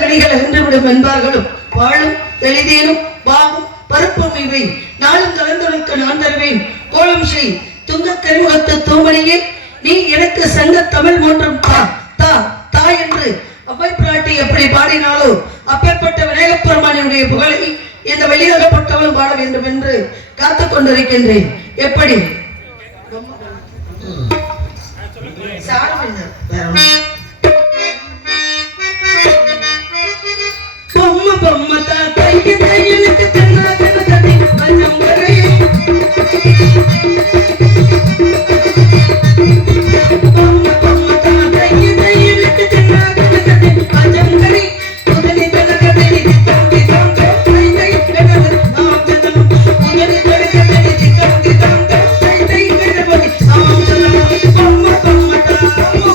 வினைகள் அகன்றுவிடும் என்பார்களும் வாழும் எளிதேனும் பாவம் பருப்பும் இவை நாளும் கலந்தவனுக்கு நான் தருவேன் கோலம் செய் துங்க கரிமுகத்து தூமணியே நீ எனக்கு சங்க தமிழ் ஒன்றும் தா தா தா என்று அவ்வை பிராட்டி எப்படி பாடினாலோ அப்பேற்பட்ட விநாயகப்பெருமானுடைய புகழை இந்த வெளியாகப்பட்டவளும் பாட வேண்டும் என்று காத்துக் கொண்டிருக்கின்றேன். எப்படி பொம்மை பொம்மை தான் தைய தையனுக்கு தென்னாகனதடி மஞ்சம் கரையும் பொம்மை பொம்மை தான் தைய தையனுக்கு தென்னாகனதடி மஞ்சம் கரை முதலி தனகதடி தம்பி தம்பி தை தை கனது நாம் ஜனம் முதலி தனகதடி தம்பி தம்பி தை தை கனது நாம் ஜனம் பொம்மை பொம்மை தான்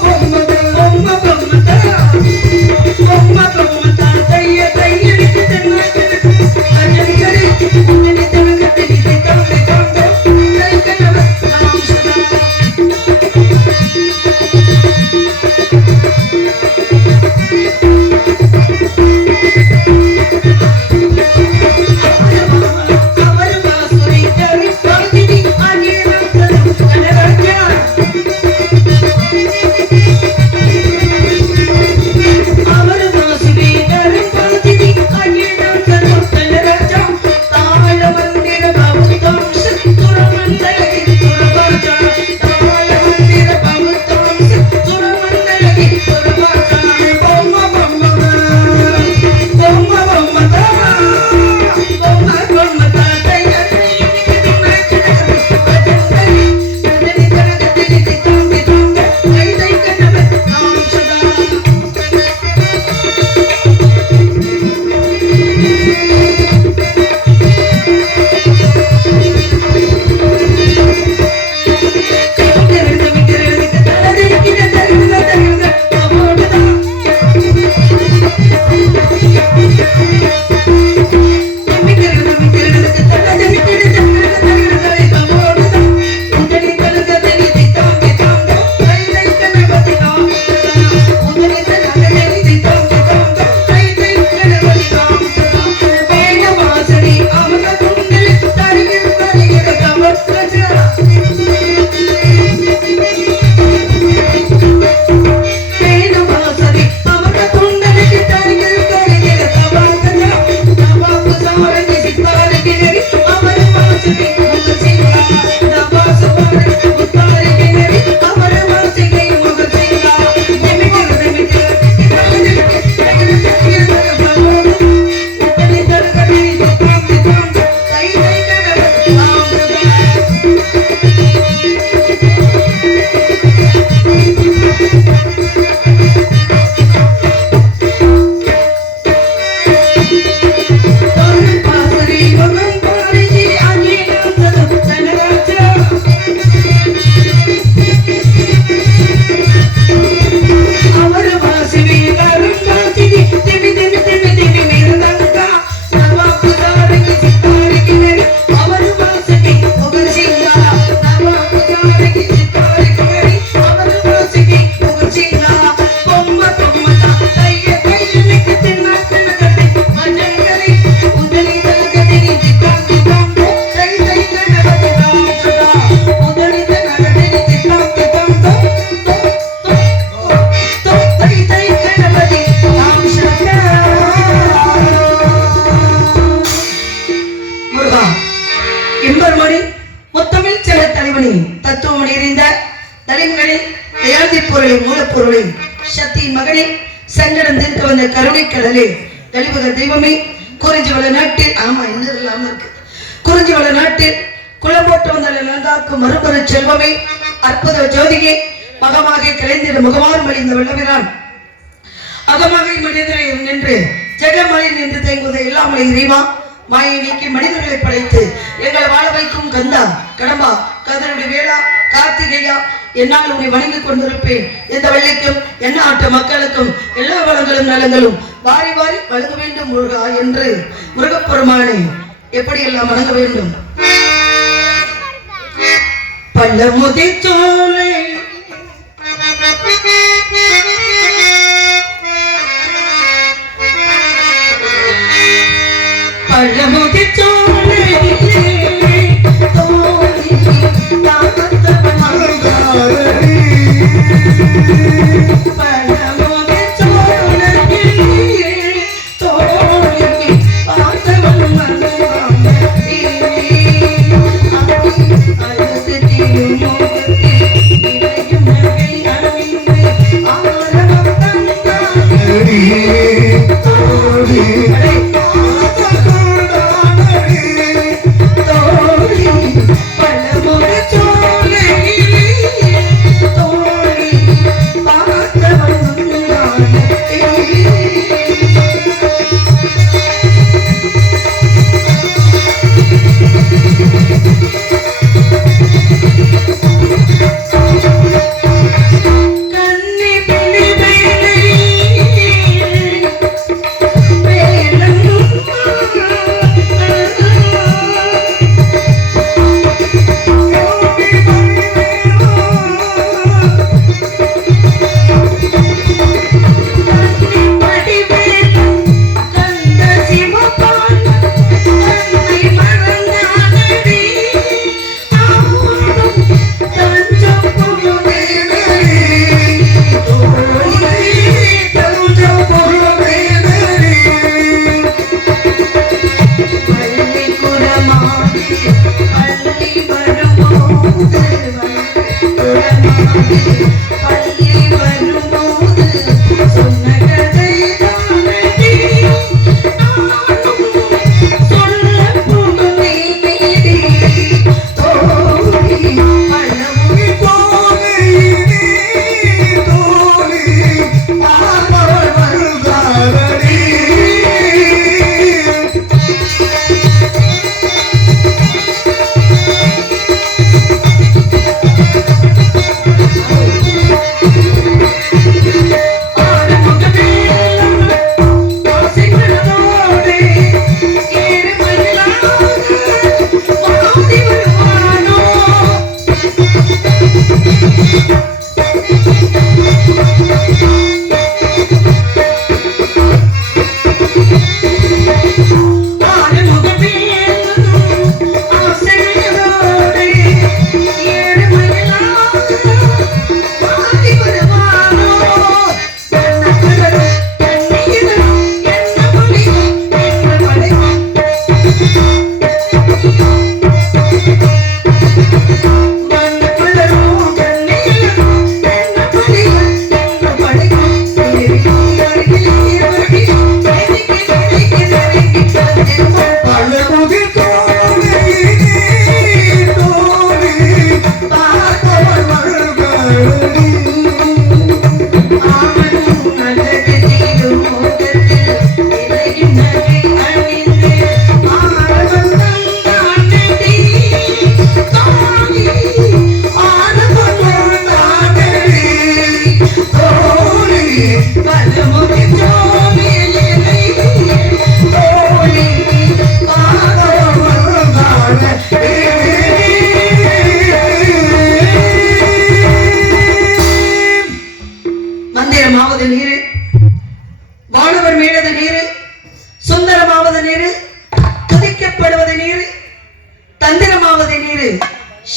பொம்மை பொம்மை தான் பொம்மை பொம்மை தான் தைய தையனுக்கு தென்னாகனதடி மஞ்சம் கரை முதலி தனகதடி தம்பி தம்பி தை கனது நாம் ஜனம் மாயை நீக்கி மனிதர்களை படைத்து எங்களை வாழ வைக்கும் கந்தா கடம்பா கதருடைய வேளா கார்த்திகையா என்னால் உன்னை வணங்கிக் கொண்டிருப்பேன். இந்த வெள்ளிக்கும் என்ன ஆட்ட மக்களுக்கும் எல்லா வளங்களும் நலங்களும் வாரி வாரி வழங்க வேண்டும் முருகா என்று முருகப்பெருமானை எப்படி எல்லாம் வணங்க வேண்டும். பல்லமுதி தோலை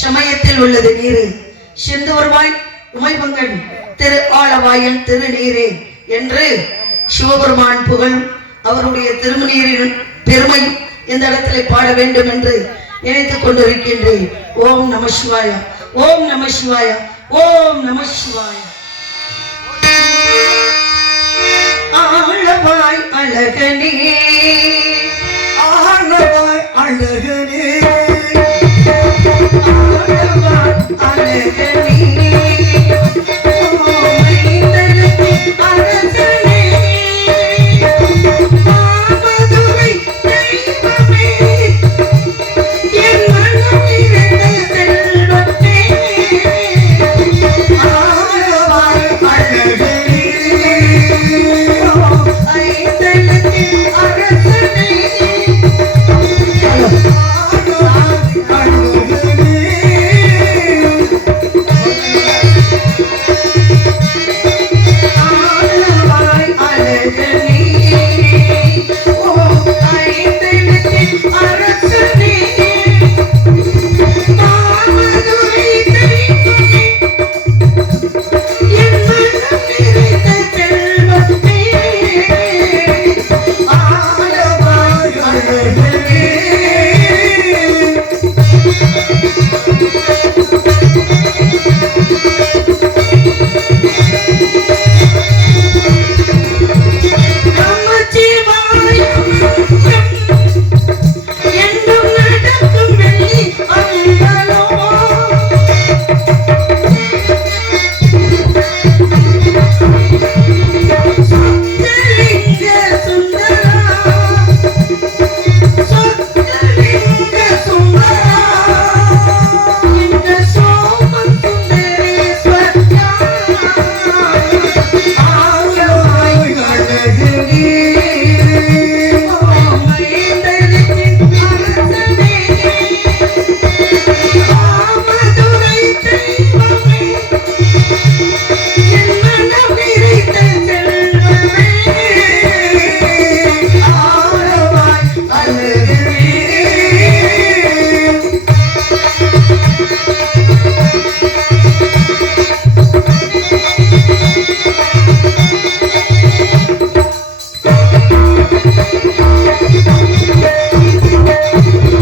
சமயத்தில் உள்ளது நீரு சிந்து வருவாய் உமைபங்கன் திரு ஆளவாயன் திருநீரே என்று சிவபெருமான் புகழ் அவருடைய திருநீரின் பெருமை இந்த இடத்திலே பாட வேண்டும் என்று நினைத்துக் கொண்டிருக்கின்றேன். ஓம் நம சிவாய, ஓம் நம சிவாய, ஓம் நம சிவாய. ஆளவாய் அழகனே, ஆளவாய் அழகனே, ஆளவாய் அழகனே, அரசனே, மாமதுரை தெய்வமே, என் மனம் நிறைந்த செல்வமே. ஆளவாய் அழகனே, ஐந்தலத்தின் அரசனே, ஆளவாய்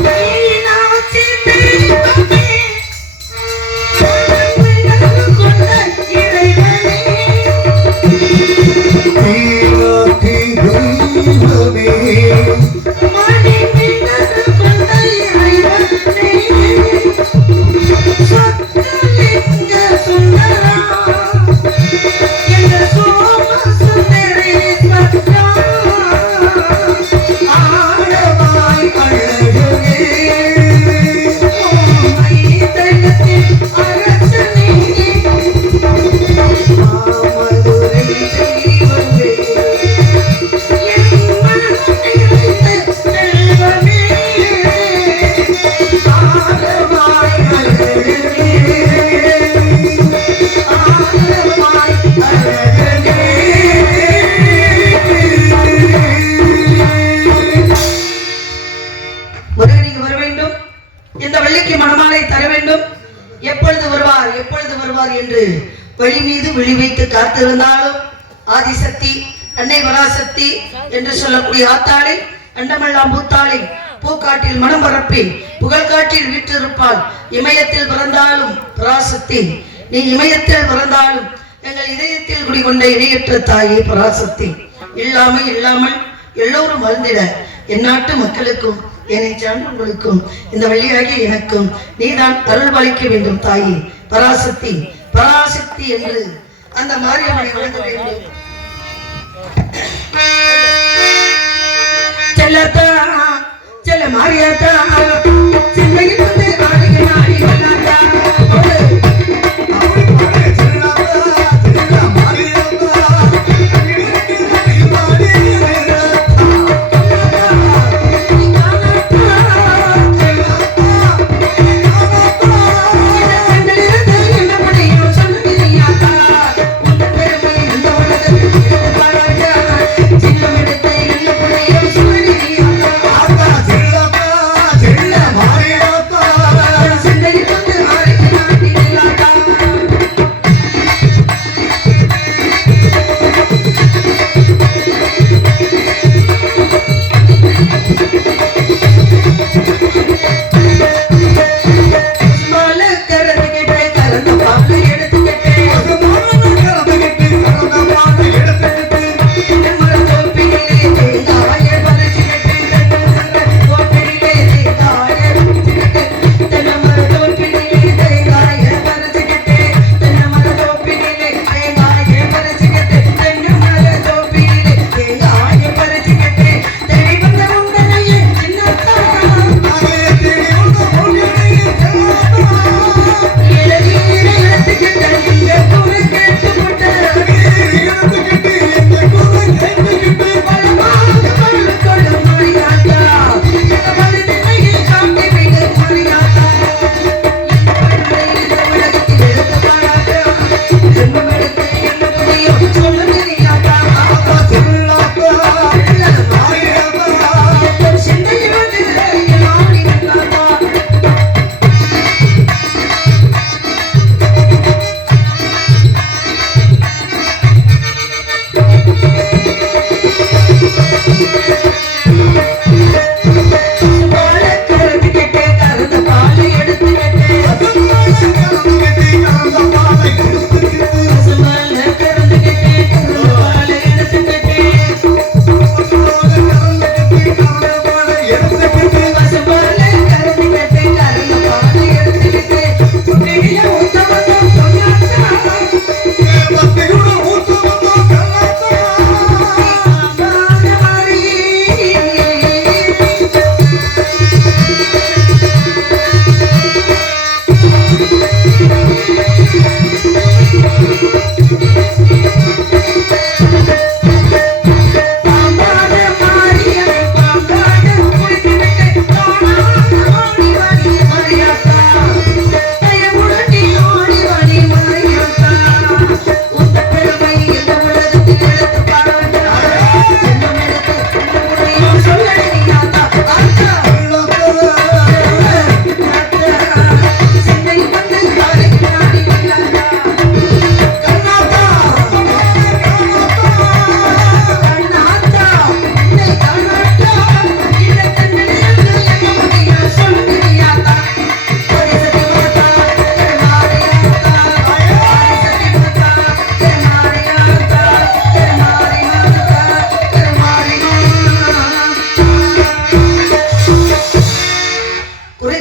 மீனாட்சி தெய்வமே, மனமினல் கொண்ட இறைவனே, மீனாட்சி தெய்வமே, மணிமினல் கொண்ட இறைவனே, சொக்கலிங்க சுந்தரா, எங்கள் சோமசுந்தரேஸ்வரா, ஆழமாய் அழகனே, மைதனத்தின் அரசனே, மாமதுரை தெய்வமே, என் மனம் நிறைந்த செல்வமே, ஆழமாய் அழகனே, ஆழமாய் அழகனே. முருகனுக்கு வர வேண்டும், இந்த வள்ளிக்கு மணமாலை தர வேண்டும், எப்பொழுது வருவார் எப்பொழுது வருவார் என்று வழி மீது விழி வைத்து காத்திருந்தாலும் ஆதிசக்தி அன்னை பராசக்தி என்று சொல்லக்கூடிய ஆத்தாளை அண்டமெல்லாம் பூத்தாளை பூக்காட்டில் மனம் பரப்பி புகழ்காட்டில் வீற்றிருப்பாள். இமயத்தில் பிறந்தாலும் பராசக்தி, நீ இமயத்தில் பிறந்தாலும் எங்கள் இதயத்தில் குடிகொண்ட இணையற்ற தாயே பராசக்தி, இல்லாமல் இல்லாமல் எல்லோரும் மறந்திட என் நாட்டு மக்களுக்கும் என்னை சார்ந்தவர்களுக்கும் இந்த வழியாகி எனக்கும் நீதான் அருள் பாலிக்க வேண்டும் தாயே பராசக்தி. பராசக்தி என்று அந்த மாரியம்மனை வணங்க வேண்டும். செல்லத்தா செல்ல மாரியாத்தா, சென்னையில் வந்து ஆடிய நாடி வந்தாத்தா. செல்ல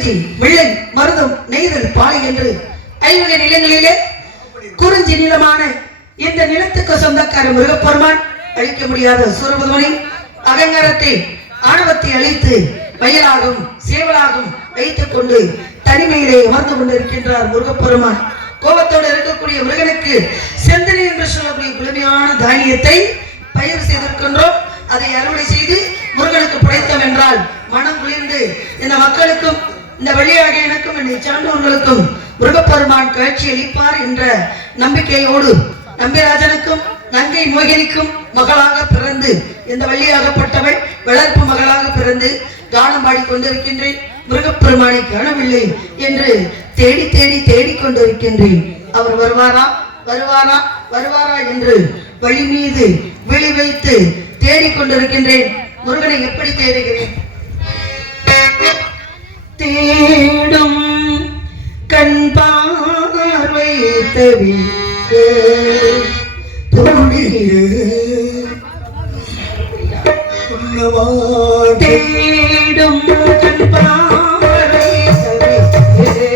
பருத்தி, வெள்ளை, மருதம், நெய்தல், பாலை என்று 5 நிலங்களிலே குறிஞ்சி நிலமான இந்த நிலத்துக்கு சொந்தக்கார முருகப்பெருமான் அழிக்க முடியாத சூரபதுமனை அகங்காரத்தை ஆணவத்தை அழித்து வயலாகும் சேவலாகும் வைத்துக் கொண்டு தனிமையிலே அமர்ந்து கொண்டிருக்கின்றார் முருகப்பெருமான். கோபத்தோடு இருக்கக்கூடிய முருகனுக்கு செந்தனை என்று சொல்லக்கூடிய குளுமையான தானியத்தை பயிர் செய்திருக்கின்றோம். அதை அறுவடை செய்து முருகனுக்கு படைத்தோம் என்றால் மனம் குளிர்ந்து இந்த மக்களுக்கும் இந்த வழியாக எனக்கும் என்னை சார்ந்தவர்களுக்கும் முருகப்பெருமான் காட்சி அளிப்பார் என்ற நம்பிக்கையோடு நம்பிராஜனுக்கும் நங்கை மோகினிக்கும் மகளாக பிறந்து இந்த வள்ளியாகப்பட்டவள் வளர்ப்பு மகளாக பிறந்து கானம் பாடிக்கொண்டிருக்கின்றேன். முருகப்பெருமானை காணவில்லை என்று தேடி தேடி தேடிக்கொண்டிருக்கின்றேன். அவர் வருவாரா வருவாரா வருவாரா என்று வழி மீது விழி வைத்து தேடிக்கொண்டிருக்கின்றேன். முருகனை எப்படி தேடுகிறேன்? தேடும் கண் பார்வை தவிர்த்து தேடும் கண் பார்வை தவிர்த்து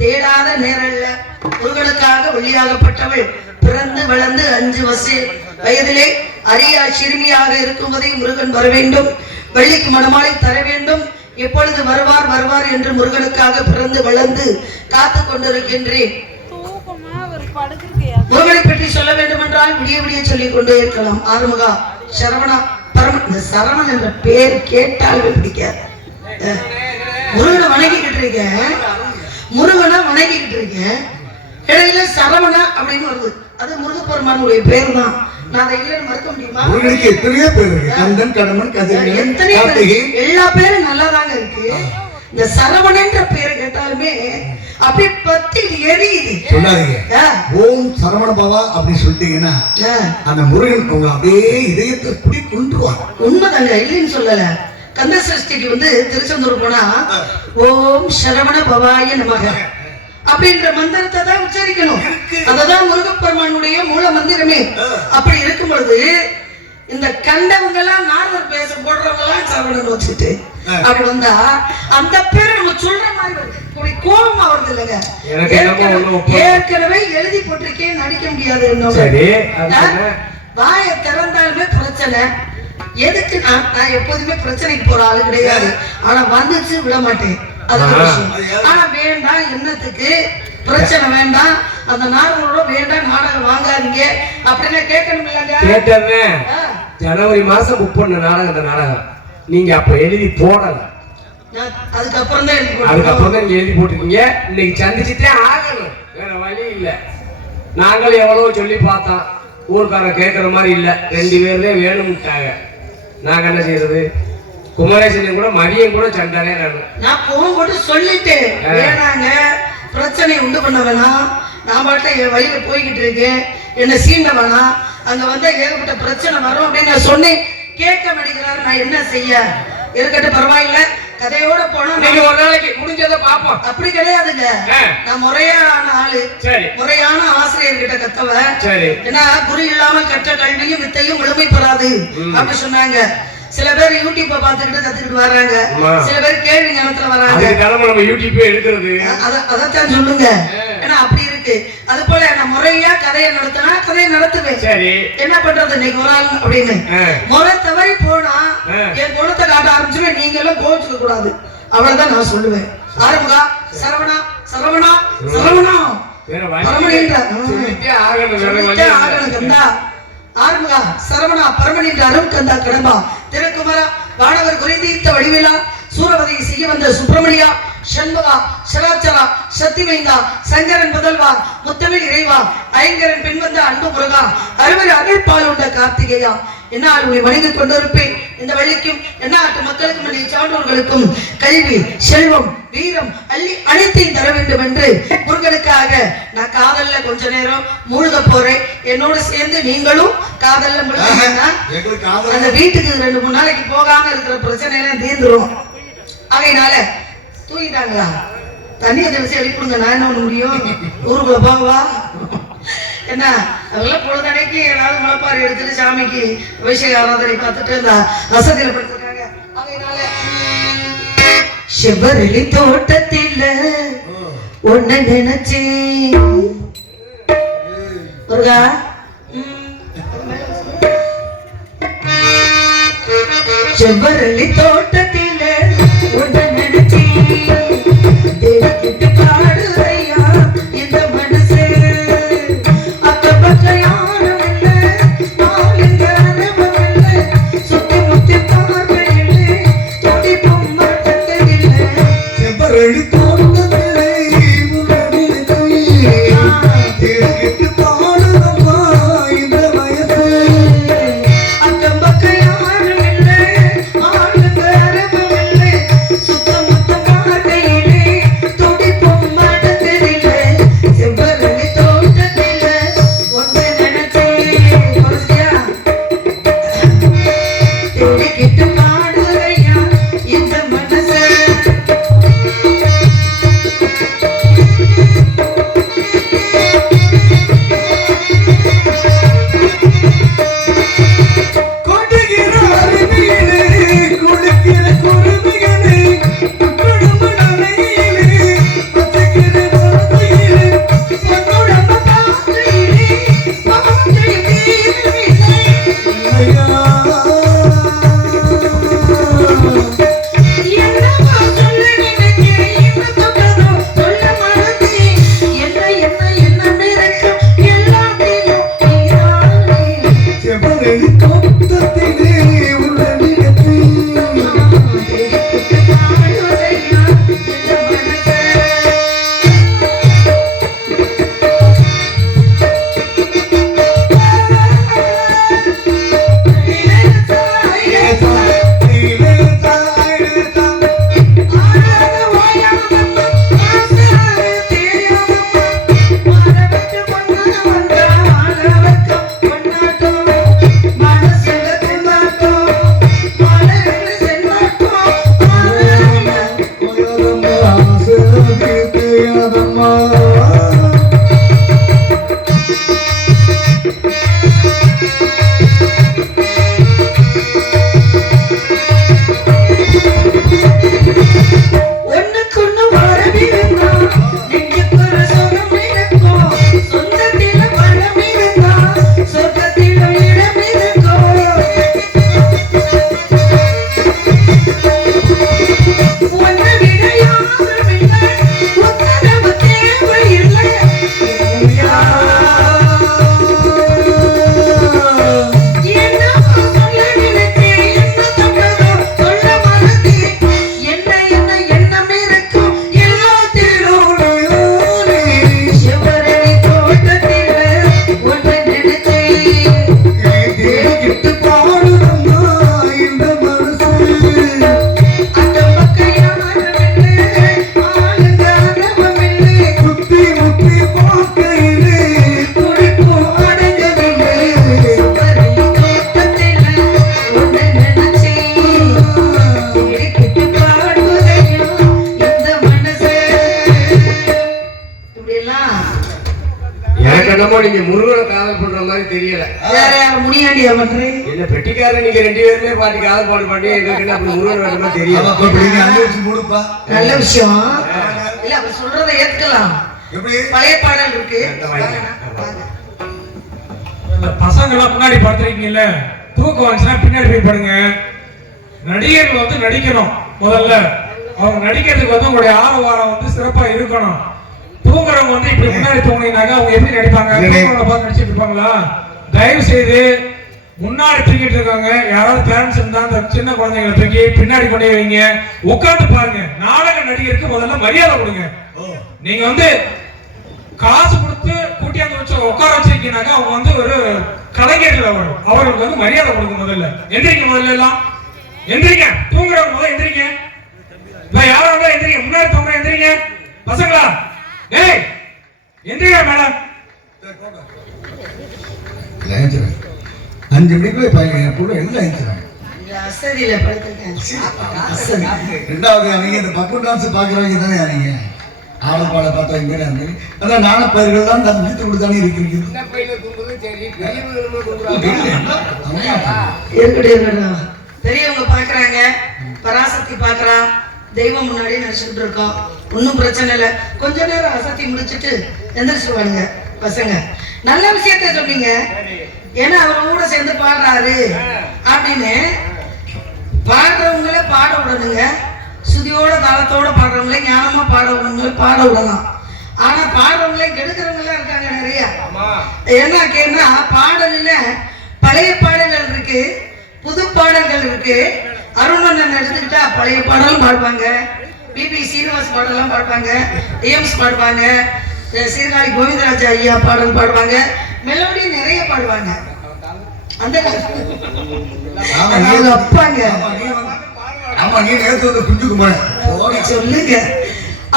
தேடாத நேரம் இல்ல. முருகனுக்காக ஒளியாகப்பட்டவள் பிறந்து வளர்ந்து 5 வயதிலே அரியா சிறுமியாக இருக்கும்போதே முருகன் வர வேண்டும், வள்ளிக்கு மணமாலை தர வேண்டும், எப்பொழுது வருவார் வருவார் என்று முருகனுக்காக பிறந்து வளர்ந்து காத்து கொண்டிருக்கின்றேன். முருகனை பற்றி சொல்ல வேண்டும் என்றால் விடிய விடிய சொல்லிக் கொண்டே இருக்கலாம். ஆறுமுகா, சரவணா, பரம. சரவணன் என்ற பேர் கேட்டால் பிடிக்காது. முருகனை வணங்கிக்கிட்டு இருக்கேன், முருகனை வணங்கிக்கிட்டு இருக்கேன், இடையில சரவணா அப்படின்னு வருது. அது முருகப்பெருமானுடைய பேர் தான். நான் அதை இல்லைன்னு மறுக்க முடியுமா? எத்தனையோ பேர் இருக்கு. கந்தன், கடமன், கதிரவன், எல்லா பேரும் நல்லாதாங்க இருக்கு. இந்த சரவணன்ற பேரை கேட்டாலுமே அப்படியே பத்தி எரியுது. சொல்லாதீங்க. ஓம் சரவண பவா அப்படின்னு சொல்லிட்டீங்கன்னா அந்த முருகன் உங்களை அப்படியே இதயத்தை குடி கொண்டுருவாங்க. உண்மைதாங்க, இல்லைன்னு சொல்லல. கந்த சஷ்டிக்கு வந்து திருச்செந்தூர் போனா ஓம் சரவண பவாய நமக அப்படின்ற மந்திரத்தை தான் உச்சரிக்கணும். அததான் முருகப்பெருமானுடைய மூல மந்திரமே. அப்படி இருக்கும் பொழுது இந்த கண்டவங்க எல்லாம் நாரதர் பேச போடுறவங்க எல்லாம் சரவணன் வச்சுட்டு அப்படி வந்தா அந்த பேரை நம்ம சொல்ற மாதிரி கோபமா வருது இல்லைங்க. ஏற்கனவே எழுதி போட்டிருக்கேன், நடிக்க முடியாது. வாயை திறந்தாலுமே பிரச்சனை. எதுக்கு நான் எப்போதுமே பிரச்சனைக்கு போற ஆளு கிடையாது. ஆனா வந்துச்சு விட மாட்டேன். அது விஷயம். ஆனா வேண்டாம், என்னத்துக்கு பிரச்சனை வேண்டாம், அந்த நாடகங்களோட வேண்டாம், நாடகம் வாங்காதீங்க அப்படின்னு கேட்கணும் இல்லைங்க. கேட்டே ஜனவரி மாசம் 30 நாடகம். இந்த நாடகம் நீங்க அப்ப எழுதி போடல, அதுக்கப்புறம் தான் நீங்க எழுதி போட்டுருக்கீங்க. இன்னைக்கு சந்திச்சுட்டே ஆகணும், வேற வழி இல்ல. நாங்களும் எவ்வளவு சொல்லி பார்த்தோம், ஊருக்காரன் கேட்கற மாதிரி இல்ல. 2 பேர்லயே வேணும்ட்டாங்க. நாங்க என்ன செய்யறது? குமரேசன் கூட மதியம் கூட சண்டாலே நான் போகும்போது சொல்லிட்டேன், வேணாங்க, பிரச்சனை உண்டு பண்ண வேணாம், நான் பாட்டில் என் வழியில போய்கிட்டு இருக்கேன், என்ன சீண்ட வேணாம், அங்க வந்தா ஏகப்பட்ட பிரச்சனை வரும் அப்படின்னு நான் சொன்னேன். கேட்க மாட்டேங்கிறாரு. நான் என்ன செய்ய? இருக்கட்டும், பரவாயில்ல, கதையோட போனா நீங்க ஒரு நாளைக்கு முடிஞ்சதை பாப்போம். அப்படி கிடையாதுங்க. நான் முறையான ஆளு, முறையான ஆசிரியர்கிட்ட கத்தவ. ஏன்னா குரு இல்லாமல் கற்ற கல்வியும் வித்தையும் முழுமை பெறாது அப்படி சொன்னாங்க. சில பேர் யூடியூப்பை பார்த்துக்கிட்டு கத்துக்கிட்டு வராங்க, சில பேர் கேள்வி ஞானத்துல வராங்க. அதைத்தான் சொல்லுங்க. ஏன்னா அப்படி இருக்கு. அது போல நான் முறையா கதையை நடத்தினா கதையை நடத்துவேன். என்ன பண்றது இன்னைக்கு ஒரு ஆள் அப்படின்னு முறை தவறி போனா என் குணத்தை காட்ட ஆரம்பிச்சுவேன். நீங்க எல்லாம் கோச்சுக்க கூடாது, அவ்வளவுதான் நான் சொல்லுவேன். ஆரம்பா சரவணா சரவணா சரவணா கந்தா ஆறுமுகா சரவணா பரமனின்ற அருள் கந்தா கடம்பா திருக்குமரா வானவர் குறிதீர்த்த வடிவிலா சூரவதை செய்ய வந்த சுப்பிரமணியா சண்முகா சராச்சரா சத்திமைந்தா சங்கரன் முதல்வா முத்தமிழ் இறைவா ஐங்கரன் பின்வந்த அன்பு முருகா அறுவர் அகழ்பால் உண்ட கார்த்திகேயா என்னால் உங்களை வணங்கிக் கொண்டிருப்பேன். இந்த வள்ளிக்கும் எந்நாட்டு மக்களுக்கும் என்னுடைய சான்றோர்களுக்கும் கல்வி செல்வம் வீரம் அள்ளி அனைத்தையும் தர வேண்டும் என்று முருகனுக்காக நான் காதல்ல கொஞ்ச நேரம் மூழ்க போறேன். என்னோட சேர்ந்து நீங்களும் காதல்ல முழுகினா அந்த வீட்டுக்கு 2-3 நாளைக்கு போகாம இருக்கிற பிரச்சனை எல்லாம் தீர்ந்துரும். ஆகையினால தூங்கிட்டாங்களா? தண்ணியை தெளிச்சு எழுப்பிடுங்க, நான் என்ன பண்ண முடியும்? ஊருக்குள்ள போகவா? என்ன அதெல்லாம் பொழுதனைக்கு ஏதாவது முளைப்பாரி எடுத்துட்டு சாமிக்கு அபிஷேக ஆராதனை பார்த்துட்டு இந்த வசதியில படுத்திருக்காங்க. ஆகையினால செவ்வரளி தோட்டத்தில் ஒன்ன நினைச்சு முருகா செவ்வரளி தோட்டத்தில் ஒன்ன நினைச்சு தேடிக்கிட்டு பாடுறையா இந்த மனசு அக்க பக்க யாரும் இல்ல நாளுங்க அனுபவம் இல்ல சுத்தி முத்தி பார்வையில்லை தொடி பொம்மை தந்ததில்லை செவ்வரளி தோட்டத்திலே தேடிக்கிட்டு பாடுறம்மா இந்த வயசு அக்கம் பக்க யாரும் இல்லை ஆளுங்க அனுபவம் இல்லை சுத்த முத்த பார்வையில்லை என்னமோ நீங்க முருகனை காதல் பண்ற மாதிரி தெரியல. வேற யார் முனியாண்டியா பண்றேன்? என்ன பெட்டிக்காரன் நீங்க 2 பேருமே பாட்டி காதல் பண்ணி எங்களுக்கு அப்படி முருகன் வேற மாதிரி தெரியல. அப்ப இப்படி நீ அனுபவிச்சு கொடுப்பா. நல்ல விஷயம். இல்ல அவர் சொல்றதை ஏத்துக்கலாம். எப்படி பழைய பாடல் இருக்கு. இந்த பசங்க எல்லாம் முன்னாடி பார்த்திருக்கீங்கல்ல, தூக்கம் வந்துச்சுன்னா பின்னாடி போய் படுங்க. நடிகர்கள் வந்து நடிக்கணும். முதல்ல அவங்க நடிக்கிறதுக்கு வந்து உங்களுடைய ஆரவாரம் வந்து சிறப்பா இருக்கணும். தூங்குறவங்க வந்து இப்படி முன்னாடி தூங்கினாக்க அவங்க எப்படி நடிப்பாங்க? தூங்குறவங்க பார்த்து நடிச்சிட்டு இருப்பாங்களா? தயவு செய்து முன்னாடி தூக்கிட்டு இருக்காங்க. யாராவது பேரண்ட்ஸ் இருந்தா அந்த சின்ன குழந்தைங்களை தூக்கி பின்னாடி கொண்டே வைங்க. உட்காந்து பாருங்க. நாடக நடிகருக்கு முதல்ல மரியாதை கொடுங்க. நீங்க வந்து காசு கொடுத்து கூட்டியாந்து வச்சு உட்கார வச்சிருக்கீங்கன்னாக்க அவங்க வந்து ஒரு கலைஞர்கள் அவர்களுக்கு வந்து மரியாதை கொடுங்க. முதல்ல எந்திரிங்க. முதல்ல எல்லாம் எந்திரிங்க. தூங்குறவங்க முதல்ல எந்திரிங்க. இப்ப யாரும் வந்தா எந்திரிங்க. முன்னாடி தூங்குற எந்திரிங்க. பசங்களா ஏய் எந்திரிங்க மேடம். 5 மணிக்குள்ள பையன் கூட எல்லாம் எழுந்துறாங்க. அசதியில படுத்திருக்கேன். ரெண்டாவது அவங்க இந்த பப்பு டான்ஸ் பாக்குறவங்க தானே அவங்க ஆளு பாட பார்த்தவங்க தானே. அதான் நான பயிர்கள் தான் தன் வீட்டு கொடுத்தானே இருக்கிறது. இருக்கட்டும். பெரியவங்க பாக்குறாங்க, பராசக்தி பாக்குறா, தெய்வம் முன்னாடி நடிச்சுக்கிட்டு இருக்கோம். ஒன்னும் பிரச்சனை இல்லை. கொஞ்ச நேரம் அசத்தி முடிச்சுட்டு எந்திரிச்சுவானுங்க பசங்க. நல்ல விஷயத்த சொன்னீங்க. ஏன்னா அவர் கூட சேர்ந்து பாடுறாரு அப்படின்னு பாடுறவங்கள பாட விடணுங்க. சுதியோட காலத்தோட பாடுறவங்களே ஞானமா பாடுறவங்கள பாட விடலாம். ஆனா பாடுறவங்களே கெடுக்கிறவங்க இருக்காங்க நிறைய. என்ன கேட்டா பாடலில் பழைய பாடல்கள் இருக்கு, புது பாடல்கள் இருக்கு. அருணன் எடுத்துக்கிட்டா பழைய பாடலும் பாடுவாங்க, பிபி சீனிவாஸ் பாடலாம் பாடுவாங்க, ஏஎம்ஸ் பாடுவாங்க, சீர்காழி கோவிந்தராஜா ஐயா பாடல் பாடுவாங்க, மெலோடி நிறைய பாடுவாங்க. அந்த அப்பாங்க சொல்லுங்க.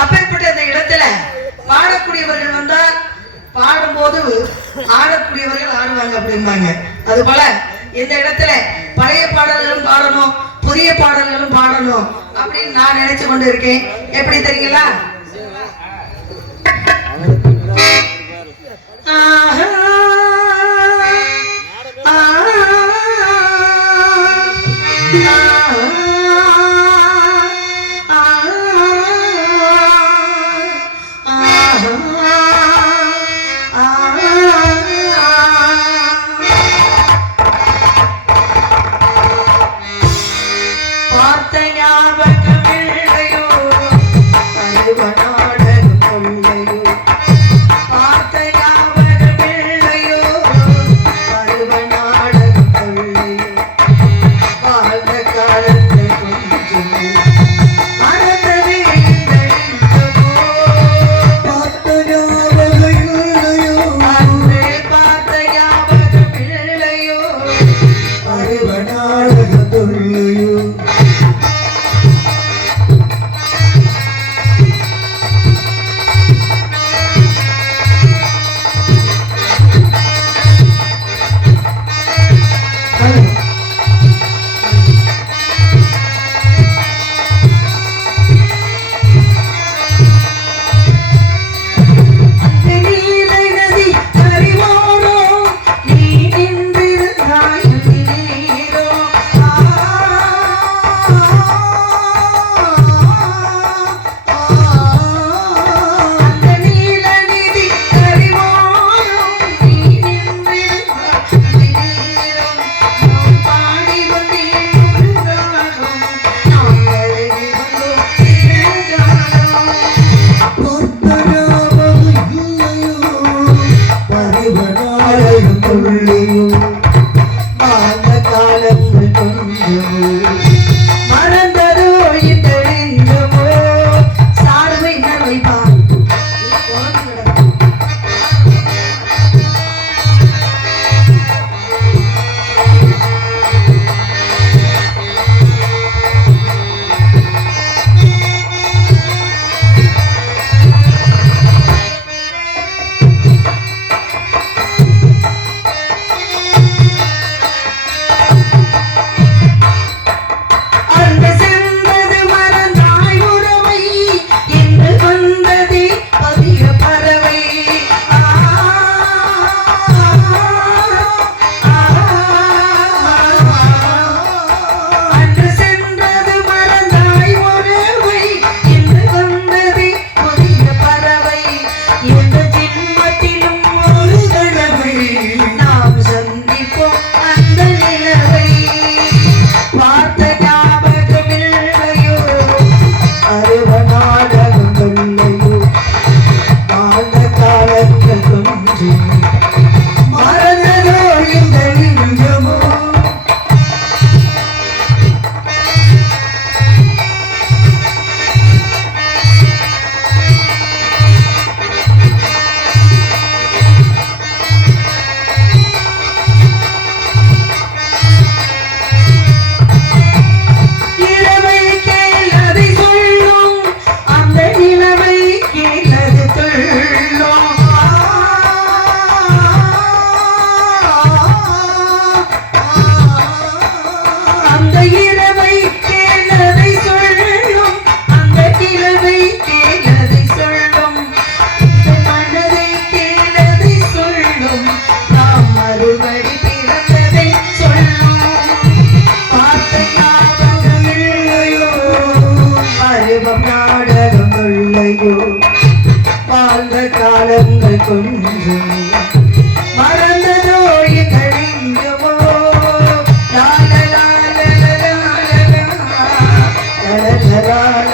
அப்பேற்பட்ட அந்த இடத்துல பாடக்கூடியவர்கள் வந்தா பாடும்போது ஆடக்கூடியவர்கள் ஆடுவாங்க அப்படிம்பாங்க. அது போல இந்த இடத்துல பழைய பாடல்களும் பாடணும், புதிய பாடல்களும் பாடணும் அப்படின்னு நான் நினைச்சு கொண்டு இருக்கேன். எப்படி தெரியுங்களா? இரவை கேளதை சொல்லும் அந்த இரவை கேளதை சொல்லும் மனதை கேளதை சொல்லும் நாம் மறுபடி பிறந்ததை சொல்லும் வார்த்தையாவது இல்லையோ பருவம் நாடகம் இல்லையோ வாழ்ந்த காலங்கள் கொஞ்சம் மறந்ததோ கழிஞ்சமோ லால லால லால லால லால